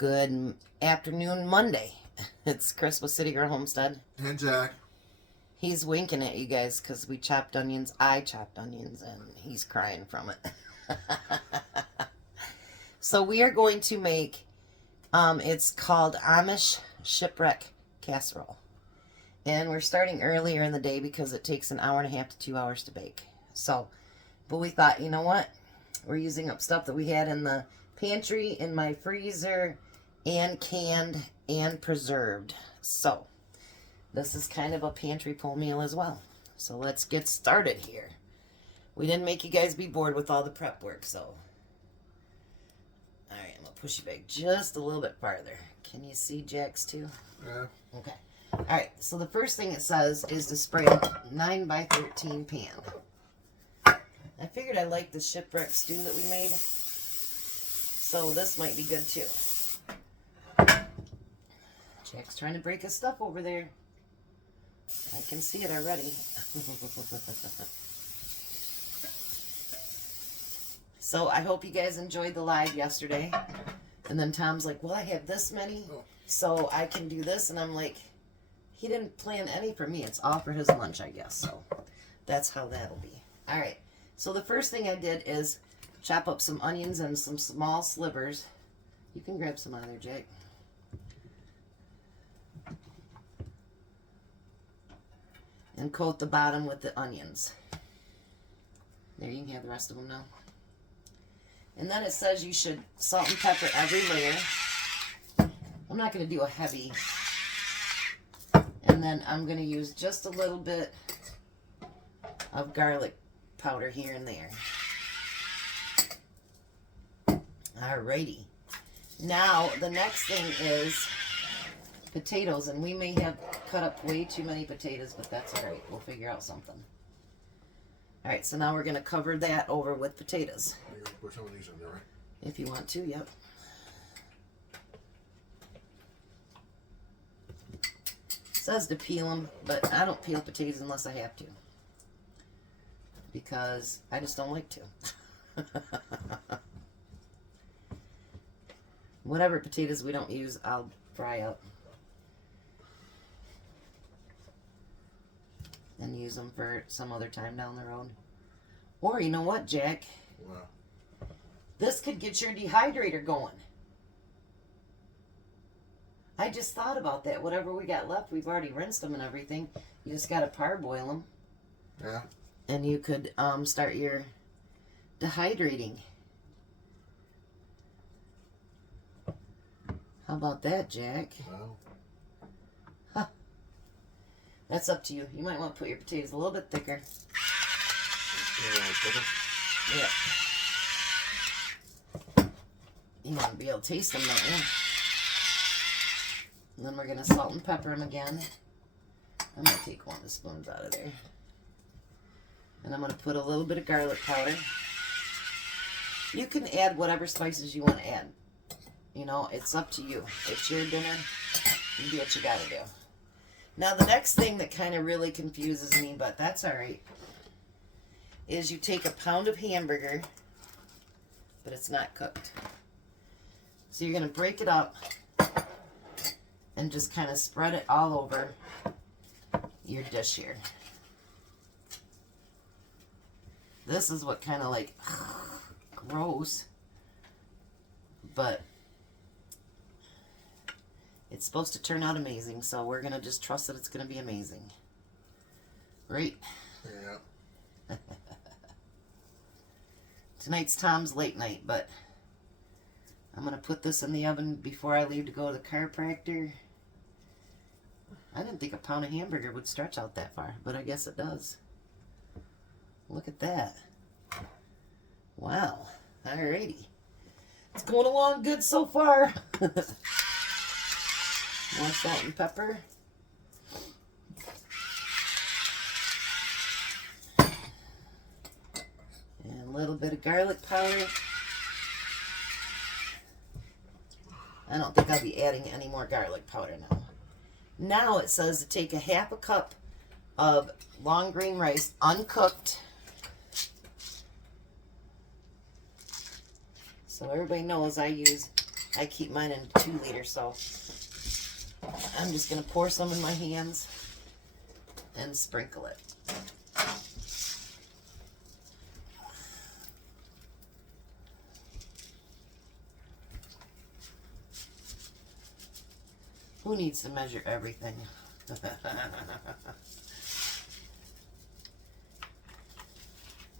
Good afternoon, Monday. It's Chris with Citygirlhomestead. And Jack. He's winking at you guys because we chopped onions. I chopped onions and he's crying from it. So we are going to make, it's called Amish shipwreck casserole. And we're starting earlier in the day because it takes 1.5 hours to 2 hours to bake. So, but we thought, you know what? We're using up stuff that we had in the pantry, in my freezer, and canned and preserved. So this is kind of a pantry pull meal as well. So let's get started here. We didn't make you guys be bored with all the prep work, so alright, I'm gonna push you back just a little bit farther. Can you see Jack's too? Yeah. Okay. Alright, so the first thing it says is to spray a 9x13 pan. I figured I liked the shipwreck stew that we made, so this might be good too. Jack's trying to break his stuff over there. I can see it already. So I hope you guys enjoyed the live yesterday. And then Tom's like, well, I have this many, so I can do this. And I'm like, he didn't plan any for me. It's all for his lunch, I guess. So that's how that'll be. All right. So the first thing I did is chop up some onions and some small slivers. You can grab some out of there, Jack. And coat the bottom with the onions. There, you can have the rest of them now. And then it says you should salt and pepper every layer. I'm not going to do a heavy. And then I'm going to use just a little bit of garlic powder here and there. Alrighty. Now, the next thing is potatoes, and we may have cut up way too many potatoes, but that's alright. We'll figure out something. Alright, so now we're going to cover that over with potatoes. You're going to put some of these in there, right? If you want to, yep. It says to peel them, but I don't peel potatoes unless I have to. Because I just don't like to. Whatever potatoes we don't use, I'll fry up. And use them for some other time down the road. Or, you know what, Jack? Wow. This could get your dehydrator going. I just thought about that. Whatever we got left, we've already rinsed them and everything. You just got to parboil them. Yeah. And you could start your dehydrating. How about that, Jack? Wow. Huh. That's up to you. You might want to put your potatoes a little bit thicker. Yeah. You want to be able to taste them, don't you? And then we're going to salt and pepper them again. I'm going to take one of the spoons out of there. And I'm going to put a little bit of garlic powder. You can add whatever spices you want to add. You know, it's up to you. It's your dinner. You do what you got to do. Now, the next thing that kind of really confuses me, but that's all right, is you take a pound of hamburger, but it's not cooked. So you're going to break it up and just kind of spread it all over your dish here. This is what kind of like, gross, but it's supposed to turn out amazing, so we're going to just trust that it's going to be amazing. Right? Yeah. Tonight's Tom's late night, but I'm going to put this in the oven before I leave to go to the chiropractor. I didn't think a pound of hamburger would stretch out that far, but I guess it does. Look at that. Wow. Alrighty. It's going along good so far. More salt and pepper. And a little bit of garlic powder. I don't think I'll be adding any more garlic powder now. Now it says to take a 1/2 cup of long grain rice, uncooked. So everybody knows I use I keep mine in 2 liters, so I'm just going to pour some in my hands and sprinkle it. Who needs to measure everything?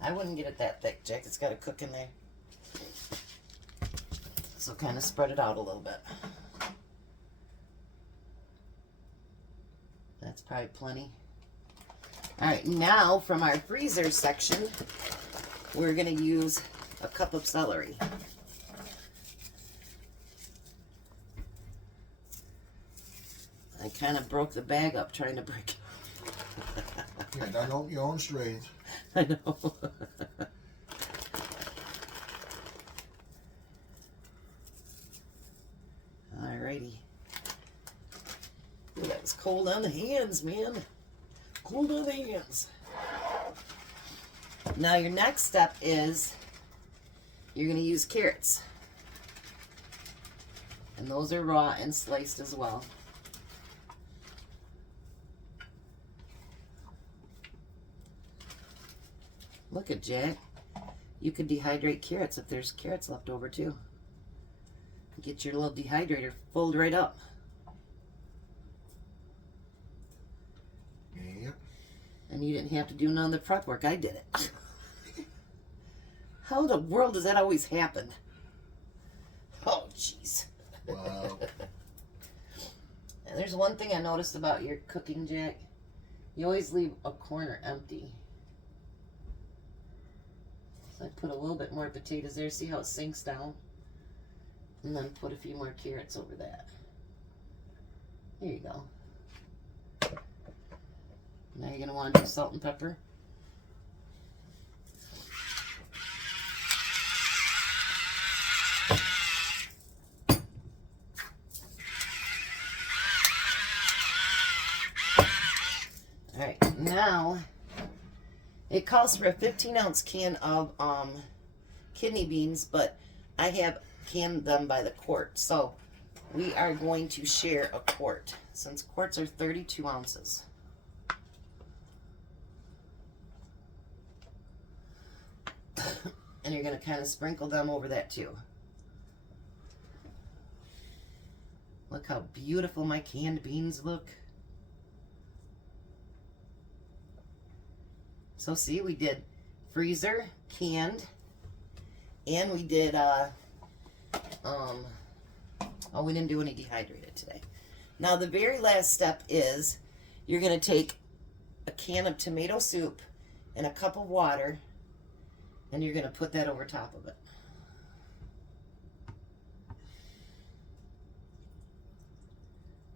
I wouldn't get it that thick, Jack. It's got to cook in there. So kind of spread it out a little bit. That's probably plenty. All right, now from our freezer section, we're going to use a cup of celery. I kind of broke the bag up trying to break it. Yeah, done open your own strains. I know. Alrighty. Ooh, that was cold on the hands, man. Cold on the hands. Now your next step is you're going to use carrots. And those are raw and sliced as well. Look at Jack. You could dehydrate carrots if there's carrots left over too. Get your little dehydrator, fold right up. Yep. And you didn't have to do none of the prep work. I did it. How in the world does that always happen? Oh, jeez. Wow. And there's one thing I noticed about your cooking, Jack. You always leave a corner empty. So I put a little bit more potatoes there. See how it sinks down? And then put a few more carrots over that. There you go. Now you're going to want to do salt and pepper. Alright, now it calls for a 15-ounce can of kidney beans, but I have canned them by the quart. So we are going to share a quart, since quarts are 32 ounces. And you're going to kind of sprinkle them over that too. Look how beautiful my canned beans look. So see, we did freezer, canned, and we did, oh, we didn't do any dehydrated today. Now the very last step is you're going to take a can of tomato soup and a cup of water, and you're going to put that over top of it.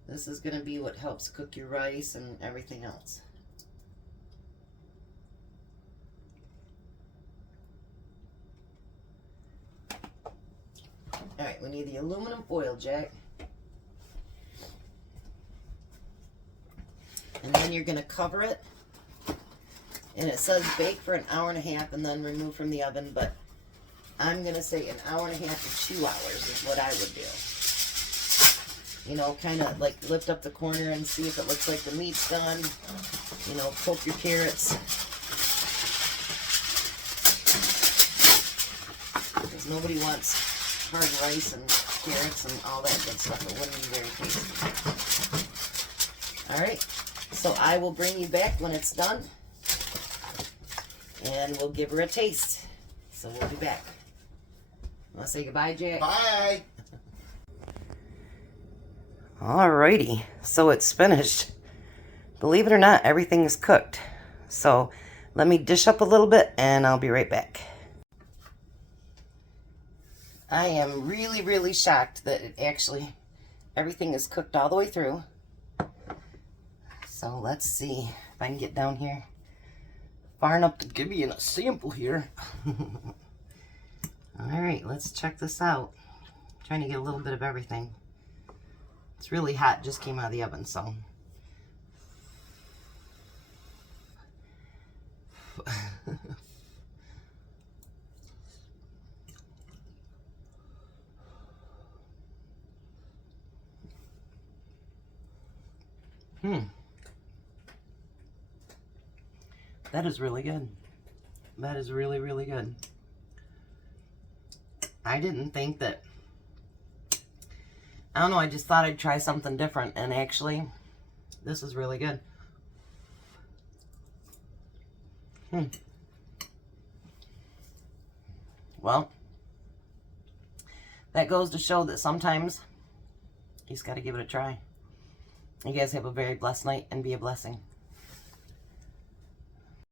This is going to be what helps cook your rice and everything else. Alright, we need the aluminum foil, Jack. And then you're going to cover it. And it says bake for an hour and a half and then remove from the oven, but I'm going to say an hour and a half to 2 hours is what I would do. You know, kind of like lift up the corner and see if it looks like the meat's done. You know, poke your carrots. Because nobody wants hard rice and carrots and all that good stuff. It wouldn't be very tasty. Alright, so I will bring you back when it's done. And we'll give her a taste. So we'll be back. Want to say goodbye, Jack? Bye. Alrighty, so it's finished. Believe it or not, everything is cooked. So let me dish up a little bit and I'll be right back. I am really, really shocked that it actually, everything is cooked all the way through. So let's see if I can get down here far enough to give you a sample here. Alright, let's check this out. I'm trying to get a little bit of everything. It's really hot, just came out of the oven, so. That is really good. That is really, really good. I didn't think that, I don't know, I just thought I'd try something different, and actually, this is really good. Well, that goes to show that sometimes you just got to give it a try. You guys have a very blessed night and be a blessing.